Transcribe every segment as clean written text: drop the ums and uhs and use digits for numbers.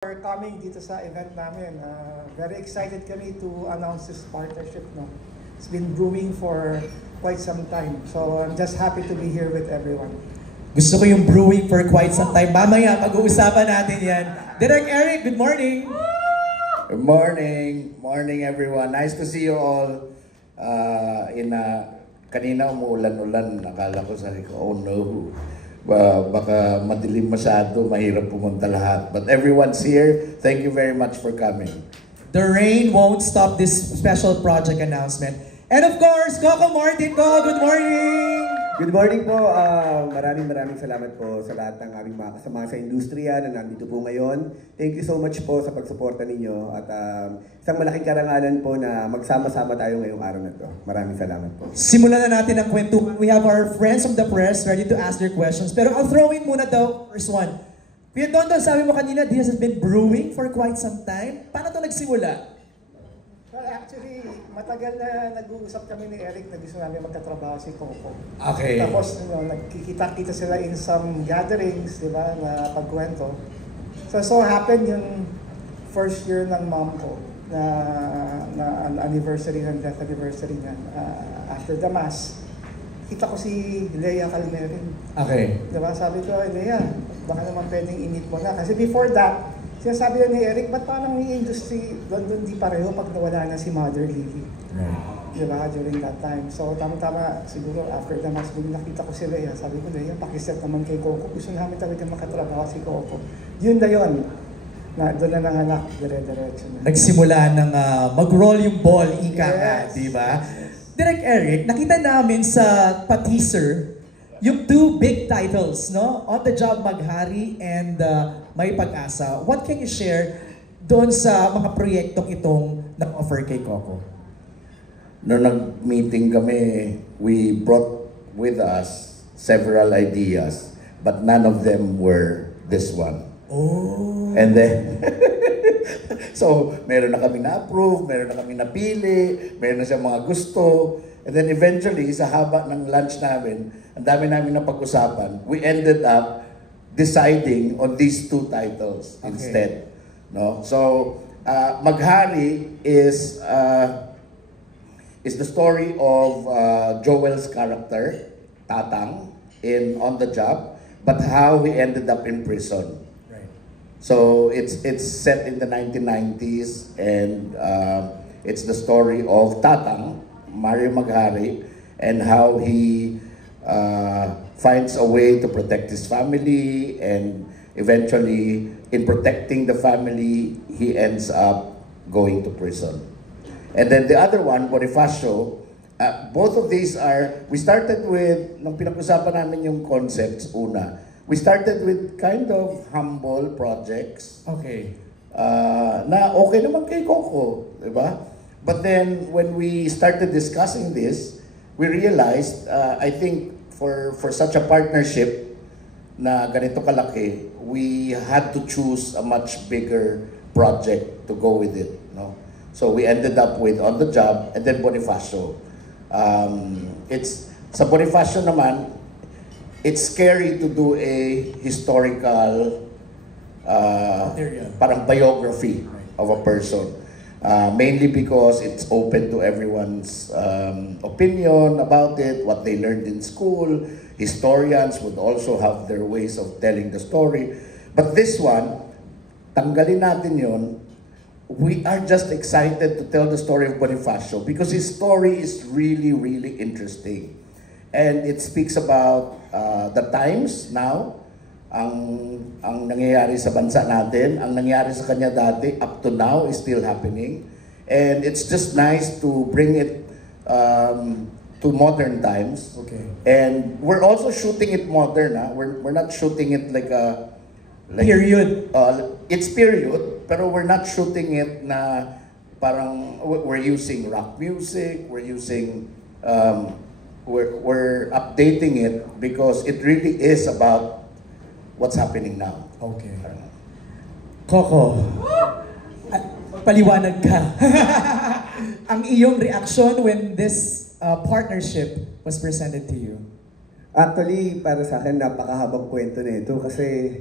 for coming dito sa event namin. Very excited kami to announce this partnership. No? It's been brewing for quite some time. So I'm just happy to be here with everyone. Gusto ko yung brewing for quite some time. Mamaya, pag-uusapan natin yan. Direk Eric, good morning! Good morning! Morning everyone. Nice to see you all. Kanina umuulan-ulan. Nakala ko, sabi ko, oh no. Baka madilim masyado, mahirap pumunta lahat. But everyone's here. Thank you very much for coming. The rain won't stop this special project announcement. And of course, Coco Martin ko, good morning! Good morning po. Maraming salamat po sa lahat ng aming mga kasama sa industriya na nandito po ngayon. Thank you so much po sa pagsuporta ninyo at isang malaking karangalan po na magsama-sama tayo ngayong araw na to. Maraming salamat po. Simulan na natin ang kwentuhan. We have our friends from the press ready to ask their questions. Pero I'll throw in muna daw first one. Kuya Don, sabi mo kanina, this has been brewing for quite some time. Paano ito nagsimula? Well, actually, matagal na nag-uusap kami ni Eric na gusto namin magkatrabaho si Coco. Okay. Tapos, nagkikita-kita sila in some gatherings, di ba, na pagkwento. So happened yung first year ng mom ko na anniversary, ng death anniversary niya. After the mass, kita ko si Lea Calmerin. Okay. Di ba, sabi ko, Lea, baka naman pwedeng i-meet mo na. Kasi before that, sinasabi ni Eric, ba't parang yung industry doon di pareho pag nawala na si Mother Lily? Right. Diba, during that time. So, tama-tama, siguro after the match, nakita ko si Lea. Sabi ko, Lea, pakiset naman kay Coco. Gusto namin talaga makatrabaho si Coco. Yun na yun. Doon na nanganak, dire-diretso na. Nagsimula ng mag-roll yung ball, ika nga, Yes. di ba? Yes. Direk Eric, nakita namin sa pa-teaser yung two big titles, no? On the Job Maghari and May Pag-asa. What can you share doon sa mga proyektong itong na-offer kay Coco? Noong nag-meeting kami, we brought with us several ideas, but none of them were this one. Oh. And then, so, meron na kami na-approve, meron na kami napili, meron na siyang mga gusto. And then eventually, sa haba ng lunch namin, ang dami namin na pag-usapan, we ended up deciding on these two titles instead. No? So, Maghari is the story of Joel's character, Tatang, in On the Job, but how he ended up in prison. Right. So it's set in the 1990s, and it's the story of Tatang, Mario Maghari, and how he finds a way to protect his family, and eventually, in protecting the family, he ends up going to prison. And then the other one, Bonifacio, both of these we started with, nung pinag-usapan namin yung concepts una, we started with kind of humble projects. Okay. Na okay naman kay Coco, di ba? But then, when we started discussing this, we realized, I think, for such a partnership na ganito kalaki, we had to choose a much bigger project to go with it. No? So we ended up with On the Job and then Bonifacio. Sa Bonifacio naman, it's scary to do a historical parang biography of a person. Mainly because it's open to everyone's opinion about it, what they learned in school. Historians would also have their ways of telling the story. But this one, tanggalin natin yun. We are just excited to tell the story of Bonifacio because his story is really, really interesting. And it speaks about the times now, ang nangyayari sa bansa natin, ang nangyayari sa kanya dati, up to now, is still happening. And it's just nice to bring it to modern times. Okay. And we're also shooting it modern. We're not shooting it like Period. It's period, pero we're not shooting it na parang we're using rock music, we're using we're updating it because it really is about what's happening now. Okay. Coco, paliwanag ka. Ang iyong reaction when this partnership was presented to you? Actually, para sa akin, napakahabang kwento na ito kasi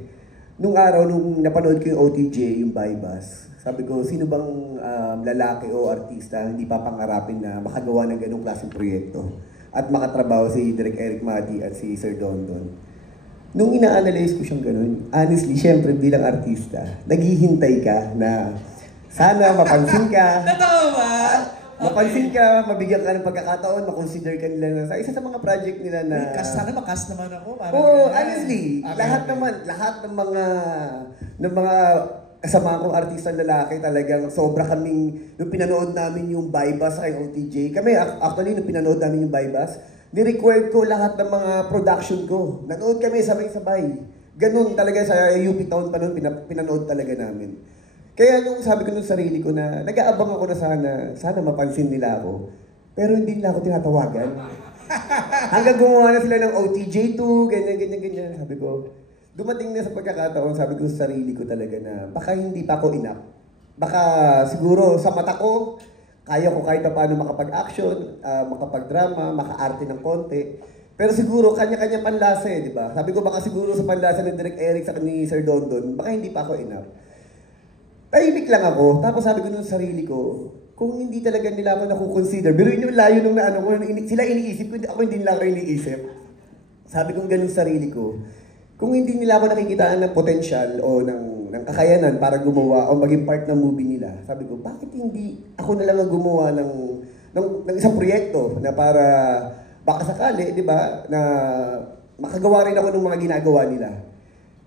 nung araw, nung napanood ko yung OTJ, yung Bypass, sabi ko, sino bang lalaki o artista hindi papangarapin na makagawa ng ganong klaseng proyekto at makatrabaho si Direk Eric Mati at si Sir Don Don. Nung ina-analyze ko siyang ganun, honestly, syempre bilang artista, naghihintay ka na sana mapansin ka. Totoo ba? Mapansin ka, mabigyan ka ng pagkakataon, makonsider ka nila na sa isa sa mga project nila na... Sana makas naman ako. Oo, honestly, lahat ng mga kasama kong artistang lalaki talagang sobra kaming, nung pinanood namin yung Bypass kay OTJ, kami actually nung pinanood namin yung Bypass, ni-record ko lahat ng mga production ko. Nanood kami sabay-sabay. Ganun talaga sa UP Town pa noon, pinanood talaga namin. Kaya nung sabi ko nung sarili ko na nag-aabang ako na sana mapansin nila ako. Pero hindi nila ako tinatawagan. Hanggang gumawa na sila ng OTJ2, ganyan. Sabi ko, dumating na sa pagkakataon, sabi ko sa sarili ko talaga na baka hindi pa ako enough. Baka siguro sa mata ko, kaya ko kahit paano makapag-action, makapag-drama, maka-arte ng konti. Pero siguro kanya-kanya panlasa di ba? Sabi ko baka siguro sa panlasa ni Direk Eric sa ni Sir Don Don, baka hindi pa ako enough. Tahimik lang ako. Tapos sabi ko nung sarili ko, kung hindi talaga nila ako nakukonsider, pero yun yung layo nung naano ko, sila iniisip ko, ako hindi nila ako iniisip. Sabi ko ganun sa sarili ko, kung hindi nila ako nakikitaan ng potential o ng kakayanan para gumawa o maging part ng movie nila, sabi ko, bakit hindi ako na lang ang gumawa ng isang proyekto na para baka sakali, di ba, na makagawa rin ako ng mga ginagawa nila.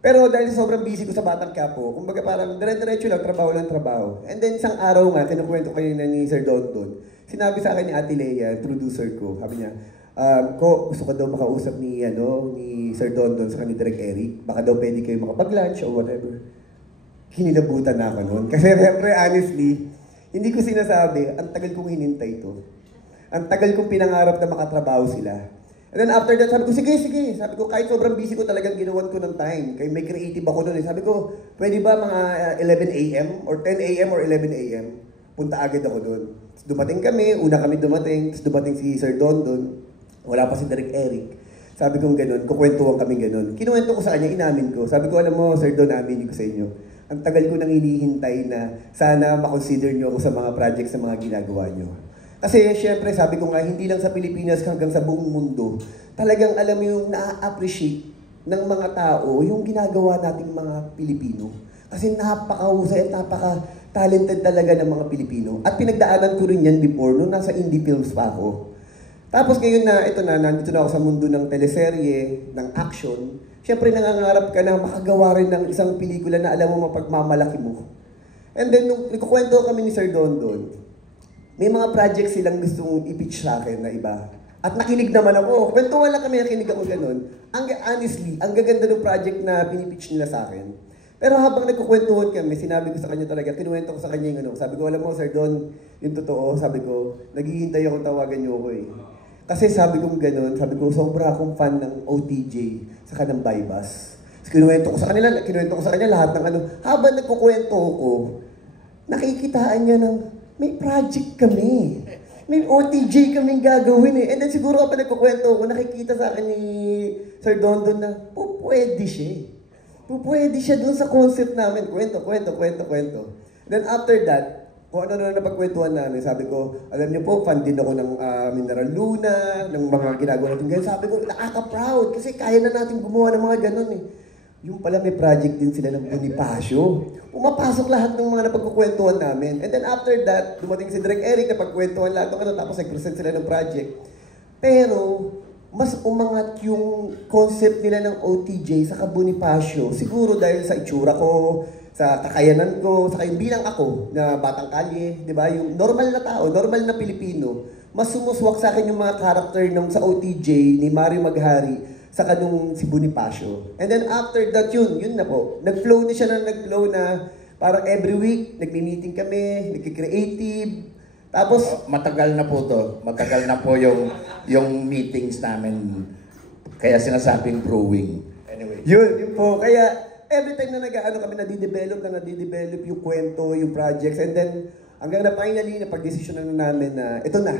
Pero dahil sobrang busy ko sa Batang Quiapo, kumbaga parang dire-diretso lang, trabaho. And then isang araw nga, kinukwento kayo na ni Sir Don Don, sinabi sa akin ni Ate Leia, producer ko, sabi niya, gusto ko daw makausap ni Sir Don Don sa ni Direk Eric, baka daw pwede kayo makapag-lunch o whatever. Hinilabutan na ako noon. Kasi siyempre, honestly, hindi ko sinasabi, ang tagal kong hinintay to. Ang tagal kong pinangarap na makatrabaho sila. And then after that, sabi ko, sige. Sabi ko, kahit sobrang busy ko talagang ginawan ko ng time. Kaya may creative ako noon. Sabi ko, pwede ba mga 11 a.m. or 10 a.m. or 11 a.m. Punta agad ako doon. Dumating kami, una kami dumating, tapos dumating si Sir Don Don. Wala pa si Direk Eric. Sabi ko ganun, kukwentuhan kami ganun. Kinuwento ko sa kanya, inamin ko. Sabi ko, alam mo, Sir Don, aminin ko sa inyo. Ang tagal ko nang hinihintay na sana makonsider nyo ako sa mga projects na mga ginagawa nyo. Kasi syempre sabi ko nga, hindi lang sa Pilipinas hanggang sa buong mundo, talagang alam mo yung na-appreciate ng mga tao yung ginagawa nating mga Pilipino. Kasi napakahusay at napaka-talented talaga ng mga Pilipino. At pinagdaanan ko rin yan before, nung nasa indie films pa ako. Tapos ngayon na, nandito na ako sa mundo ng teleserye, ng action, syempre nangangarap ka na makagawa rin ng isang pelikula na alam mo mapagmamalaki mo. And then, nung nagkukwento kami ni Sir Don Don, may mga projects silang gustong i-pitch sa akin na iba. At nakinig naman ako. Kwentuhan lang kami, nakinig ako ganun. Honestly, ang gaganda ng project na pinipitch nila sa akin. Pero habang nagkukwentuhan kami, sinabi ko sa kanya talaga, kinuwento ko sa kanya yung sabi ko, alam mo, Sir Don, yung totoo, sabi ko, naghihintay akong tawagan niyo ako eh. Kasi sabi ko ganun, sabi ko, sobra akong fan ng OTJ sa kanang Bypass. Kinuwento ko sa kanya lahat ng Habang nagkukwento ko, nakikitaan niya ng, may project kami. May OTJ kaming gagawin eh. And then siguro kapag nagkukwento ko, nakikita sa akin ni Sir Don Don na, pwede siya. Pwede siya dun sa concept namin. Kwento. Then after that, kung ano na napagkwentuhan namin, sabi ko, alam niyo po, fan din ako ng Mineral Luna, ng mga ginagawa natin ganyan. Sabi ko, nakaka-proud kasi kaya na natin gumawa ng mga ganun eh. Yung pala may project din sila ng Bonifacio. Pumapasok lahat ng mga napagkukwentuhan namin. And then after that, dumating si Direk Eric, napagkwentuhan lahat ng tapos nag-present sila ng project. Pero, mas umangat yung concept nila ng OTJ sa Bonifacio. Siguro dahil sa itsura ko, sa kakayanan ko, sa bilang ako na batang kalye, di ba? Yung normal na tao, normal na Pilipino, mas sumuswak sa akin yung mga character sa OTJ ni Mario Maghari sa kanong si Bonifacio. And then after that yun na po. Nag-flow na parang every week, nagmi-meeting kami, nagki-creative. Tapos, matagal na po to. Matagal na po yung meetings namin. Kaya sinasabing brewing. Anyway. Yun po. Kaya every time na kami nadidevelop yung kwento, yung projects. And then, hanggang na finally, napag-desisyon na namin na ito na.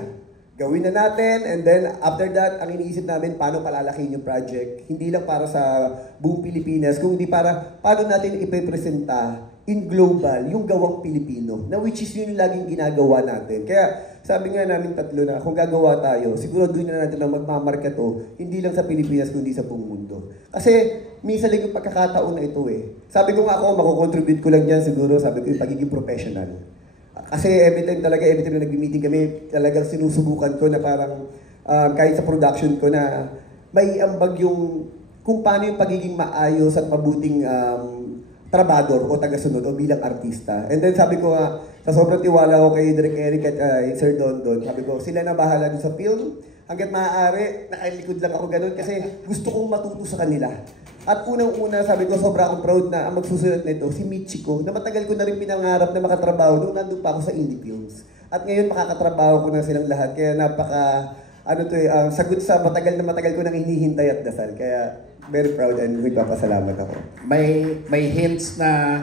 gawin na natin, and then after that, ang iniisip namin, paano palalakihin yung project. Hindi lang para sa buong Pilipinas, kundi para paano natin ipipresenta in global yung gawang Pilipino, na which is yun yung laging ginagawa natin. Kaya sabi nga namin tatlo na kung gagawa tayo, siguro doon na natin na magmamarka to, hindi lang sa Pilipinas, kundi sa buong mundo. Kasi minsan lang yung pagkakataon na ito eh. Sabi ko nga ako, makukontribute ko lang dyan siguro, sabi ko yung pagiging professional. Kasi every time na nag-meeting kami, talagang sinusubukan ko na parang kahit sa production ko na may ambag yung kung paano yung pagiging maayos at mabuting trabador o tagasunod o bilang artista. And then sabi ko nga, sa sobrang tiwala ko kay Direk Eric at Sir Don, sabi ko, sila na bahala dun sa film. Hanggat maaari, nakalikod lang ako ganun kasi gusto kong matuto sa kanila. At unang-una, sabi ko, sobra akong proud na ang magsusunod nito, si Michiko, na matagal ko na rin pinangarap na makatrabaho nung nandun pa ako sa indie films. At ngayon, makakatrabaho ko na silang lahat. Kaya sagot sa matagal ko nang hinihintay at dasal. Kaya, very proud and magpapasalamat ako. May hints na,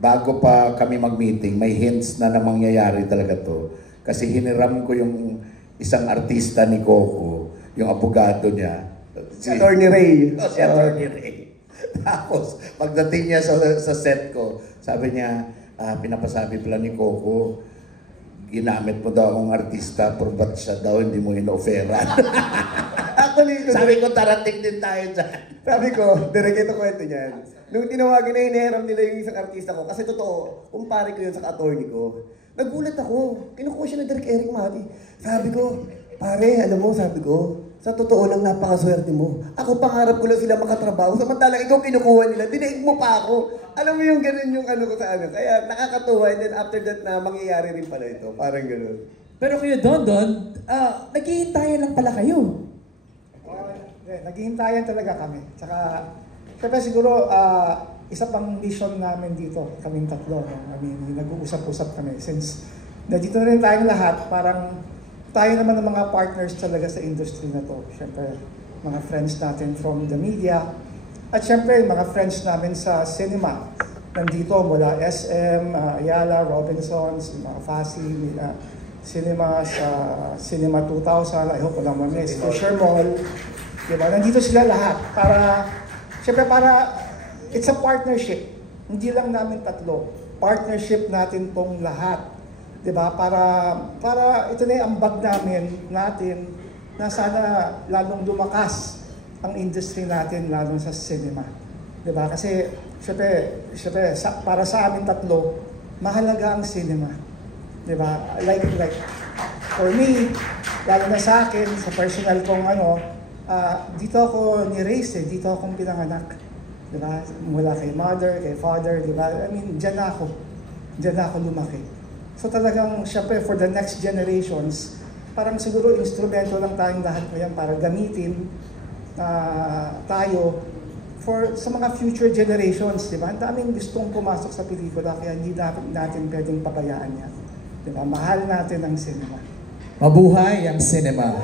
bago pa kami mag-meeting, may hints na mangyayari talaga to. Kasi hiniram ko yung isang artista ni Coco, yung abogado niya. Si Attorney Ray. Si Attorney Ray. Tapos, pagdating niya sa set ko, sabi niya, pinapasabi pala ni Coco, ginamit mo daw akong artista, pero ba't siya daw hindi mo inoferan? Actually, sabi ko, tarating din tayo dyan. Sabi ko, direct ito kwento niyan. Nung tinawagan na hinihiram nila yung isang artista ko, kasi totoo, kumpare ko yun sa attorney ko, nagulat ako. Kinukuha siya na Direk Eric Mati. Sabi ko, pare, alam mo, sabi ko, sa totoo lang, napakaswerte mo. Ako, pangarap ko lang sila makatrabaho. Samantalang ikaw kinukuha nila, dinaig mo pa ako. Alam mo yung ganun yung ano ko sa ano. Kaya nakakatuwa, and then after that na mangyayari rin pala ito. Parang ganun. Pero kayo, Don, naghihintayan lang pala kayo. Naghihintayan talaga kami. Tsaka, syempre siguro, isa pang mission namin dito, kaming tatlo. No? I mean, nag-uusap-usap kami. Since nandito na rin tayong lahat, parang tayo naman ng mga partners talaga sa industry na to. Siyempre, mga friends natin from the media. At siyempre, mga friends namin sa cinema. Nandito mula SM, Ayala, Robinsons, mga Fasi, Cinema sa Cinema 2000. I hope walang mamiss. Fisher Mall. Diba? Nandito sila lahat. Siyempre it's a partnership. Hindi lang namin tatlo. Partnership natin tong lahat. Diba? Para ito na yung ambag natin na sana lalong lumakas ang industry natin, lalong sa cinema. Diba? Kasi, syempre, para sa amin tatlo, mahalaga ang cinema. Diba? Like, for me, lalo na sa akin, sa personal kong dito ako ni-raise dito akong pinanganak. Diba? Mula kay mother, kay father, diba? I mean, dyan ako lumaki. So talagang, syempre, for the next generations, parang siguro instrumento lang tayong lahat ngayon para gamitin tayo sa mga future generations, di ba? Ang daming gustong pumasok sa pelikula, kaya hindi natin pwedeng pabayaan yan. Di ba? Mahal natin ang cinema. Mabuhay ang cinema.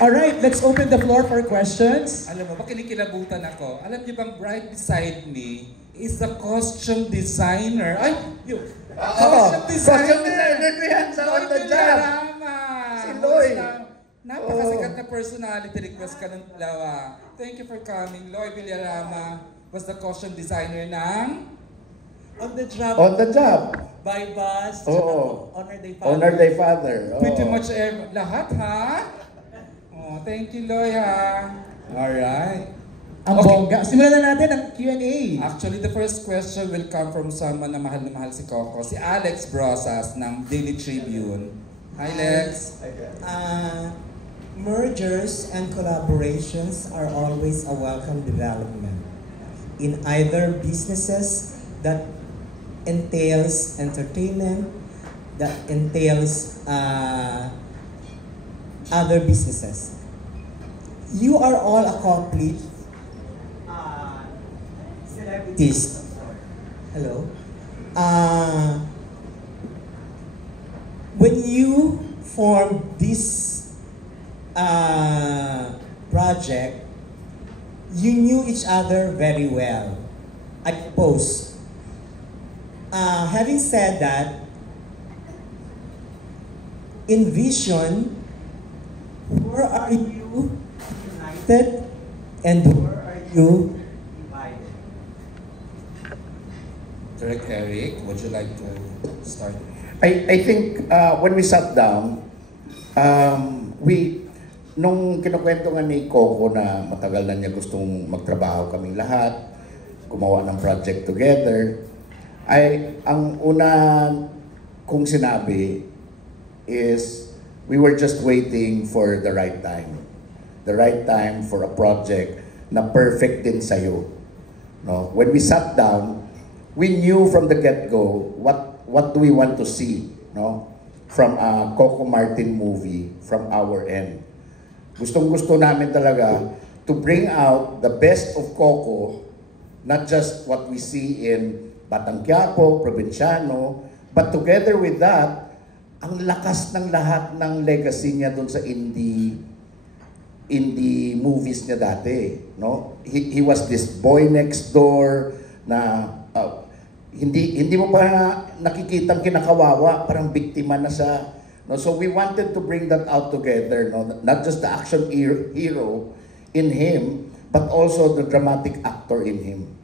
Alright, let's open the floor for questions. Alam mo, kinikilabutan ako. Alam niyo bang right beside me is a costume designer. Ay, yun. Costume designer ko yan sa On The Job. Villarama. Si Loy. Napakasikat na personality, request ka ng dalawa. Thank you for coming. Loy Villarama was the costume designer ng On The Job. On The Job. By Bus. Oo. Honor Day Father. Honor Day Father. pretty much lahat, ha? Oh, thank you, Loy, ha? Alright. Ang bongga. Simulan na natin ang Q&A. Actually, the first question will come from someone na mahal si Coco. Si Alex Brosas ng Daily Tribune. Hi, Lex. Mergers and collaborations are always a welcome development in either businesses that entails entertainment, that entails other businesses. You are all accomplished celebrities. Hello. When you formed this project, you knew each other very well, I suppose. Having said that, in vision, where are you united and where are you divided? Direct Eric, would you like to start? I think when we sat down, nung kinukwento nga ni Coco na matagal na niya gustong magtrabaho kaming lahat, gumawa ng project together, ang una kong sinabi is we were just waiting for the right time. The right time for a project na perfect din sa'yo. No? When we sat down, we knew from the get-go what do we want to see, no? From a Coco Martin movie, from our end. Gustong-gusto namin talaga to bring out the best of Coco, not just what we see in Batang Quiapo, Provinciano, but together with that, ang lakas ng lahat ng legacy niya dun sa indie movies niya dati, no? He was this boy next door na hindi mo pa nakikitang kinakawawa, parang biktima na siya. No, so we wanted to bring that out together, no? Not just the action hero in him, but also the dramatic actor in him.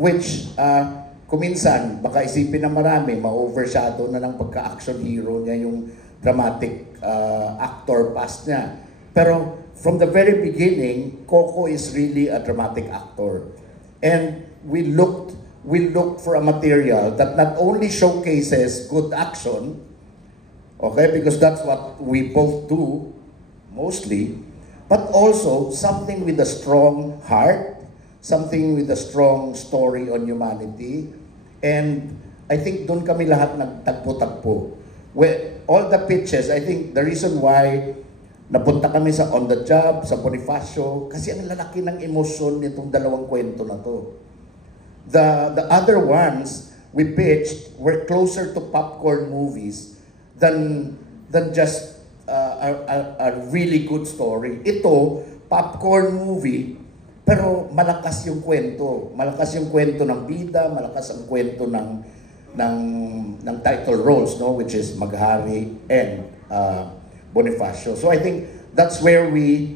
Which, kuminsan, baka isipin na marami, ma-overshadow na ng pagka-action hero niya yung dramatic actor past niya. Pero from the very beginning, Coco is really a dramatic actor. And we looked for a material that not only showcases good action, okay, because that's what we both do, mostly, but also something with a strong heart, something with a strong story on humanity. And I think doon kami lahat nagtagpo-tagpo. All the pitches, I think the reason why napunta kami sa On the Job, sa Bonifacio, kasi ang lalaki ng emosyon nitong dalawang kwento na to. The other ones we pitched were closer to popcorn movies than just a really good story. Ito, popcorn movie, pero malakas yung kwento. Malakas yung kwento ng bida, malakas ang kwento ng title roles, no, which is Maghari and Bonifacio. So I think that's where we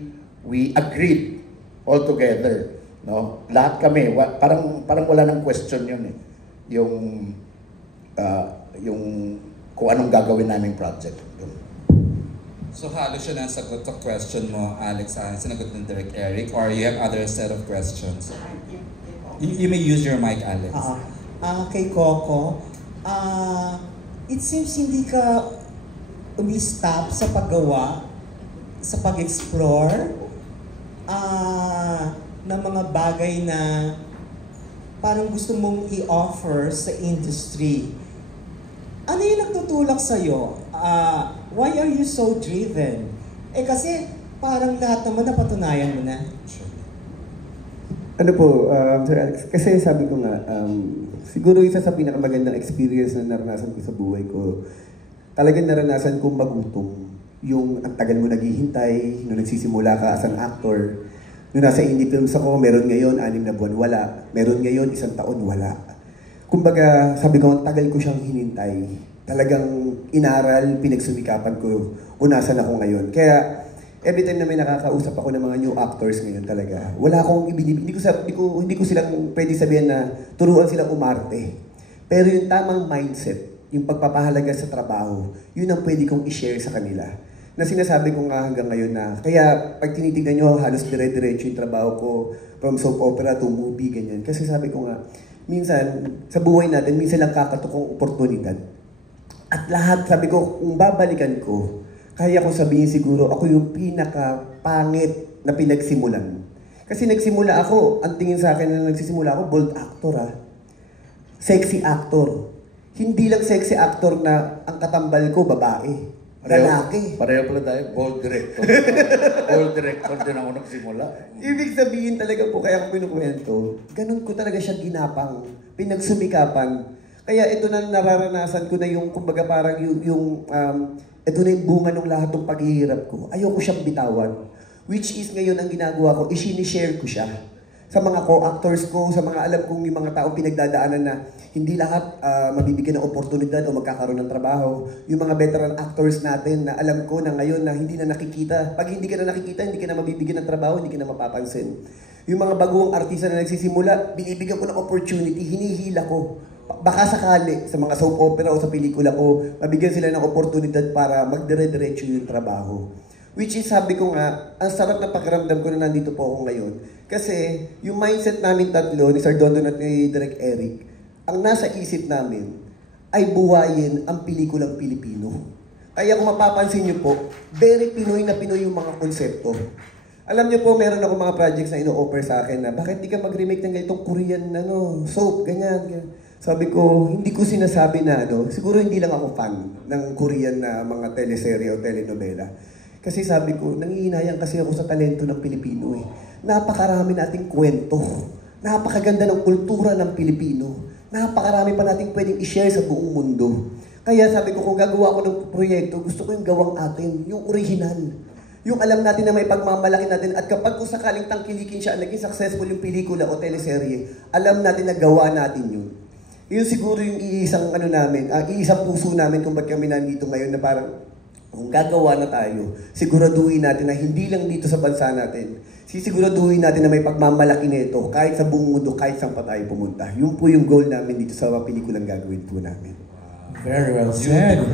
agreed all together, no. Lahat kami, parang wala nang question yun eh. Yung kung anong gagawin naming project. So halos siya na sagot sa question mo, Alex, sinagot ng Direct Eric, or you have other set of questions? You may use your mic, Alex. Kay Coco, it seems hindi ka umi-stop sa paggawa, sa pag-explore ng mga bagay na parang gusto mong i-offer sa industry. Ano yung nagtutulak sa'yo? Why are you so driven? Kasi parang lahat naman napatunayan mo na. Ano po, Sir Alex, kasi sabi ko nga, siguro isa sa pinakamagandang experience na naranasan ko sa buhay ko, talagang naranasan kong magutom. Yung ang tagal mo naghihintay, nung nagsisimula ka as an actor, nung nasa indie films ako, meron ngayon 6 na buwan, wala. Meron ngayon 1 taon, wala. Kumbaga, sabi ko, ang tagal ko siyang hinintay. Talagang inaral, pinagsumikapan ko, unasan ako ngayon. Kaya, every time na may nakakausap ako ng mga new actors ngayon talaga, wala akong hindi ko silang pwede sabihin na turuan silang umarte. Pero yung tamang mindset, yung pagpapahalaga sa trabaho, yun ang pwede kong i-share sa kanila. Na sinasabi ko nga hanggang ngayon na, kaya pag tinitignan nyo, halos dire-diretso yung trabaho ko from soap opera to movie, ganyan. Kasi sabi ko nga, minsan, sa buhay natin, minsan lang kakatukong oportunidad. At lahat, sabi ko, kung babalikan ko, kaya ko sabihin siguro, ako yung pinaka-pangit na pinagsimulan. Kasi nagsimula ako, ang tingin sa akin na nagsisimula ako, bold actor Sexy actor. Hindi lang sexy actor na ang katambal ko, babae. Lalaki. Pareho pala tayo, bold director. Bold director din ako nagsimula. Ibig sabihin talaga po, kaya ko pinukwento, ganun ko talaga siya ginapang, pinagsumikapan. Kaya ito na nararanasan ko na yung, kumbaga parang ito na yung bunga ng lahat ng paghihirap ko. Ayoko siyang bitawan. Which is ngayon ang ginagawa ko, isinishare ko siya sa mga co-actors ko, sa mga alam kong yung mga taong pinagdadaanan na hindi lahat mabibigyan ng oportunidad o magkakaroon ng trabaho. Yung mga veteran actors natin na alam ko na ngayon na hindi na nakikita. Pag hindi ka na nakikita, hindi ka na mabibigyan ng trabaho, hindi ka na mapapansin. Yung mga baguang artista na nagsisimula, binibigyan ko ng opportunity, hinihila ko. Baka sakali sa mga soap opera o sa pelikula ko, mabigyan sila ng oportunidad para magdire-diretso yung trabaho. Which is, sabi ko nga, ang sarap na pakiramdam ko na nandito po ako ngayon. Kasi yung mindset namin tatlo, ni Sir Dondon at ni Direk Eric, ang nasa isip namin ay buhayin ang pelikulang Pilipino. Kaya kung mapapansin nyo po, very Pinoy na Pinoy yung mga konsepto. Alam niyo po, meron ako mga projects na ino-offer sa akin na bakit di ka mag-remake ng ganitong Korean soap, ganyan. Sabi ko, hindi ko sinasabi na siguro hindi lang ako fan ng Korean na mga teleserye o telenovela. Kasi sabi ko, nangihinayang kasi ako sa talento ng Pilipino eh. Napakarami nating kwento. Napakaganda ng kultura ng Pilipino. Napakarami pa nating pwedeng i-share sa buong mundo. Kaya sabi ko, kung gagawa ko ng proyekto, gusto ko yung gawang atin, yung original. Yung alam natin na may pagmamalaki natin at kapag kung sakaling tangkilikin siya, naging successful yung pelikula o teleserye, alam natin na gawa natin yun. Yun siguro yung iisang namin, iisang puso namin kung ba't kami nandito ngayon na parang kung gagawa na tayo, siguraduhin natin na hindi lang dito sa bansa natin, sisiguraduhin natin na may pagmamalaki nito kahit sa buong mundo, kahit saan pa tayo pumunta. Yun po yung goal namin dito sa mga pelikulang gagawin po namin. Very well said.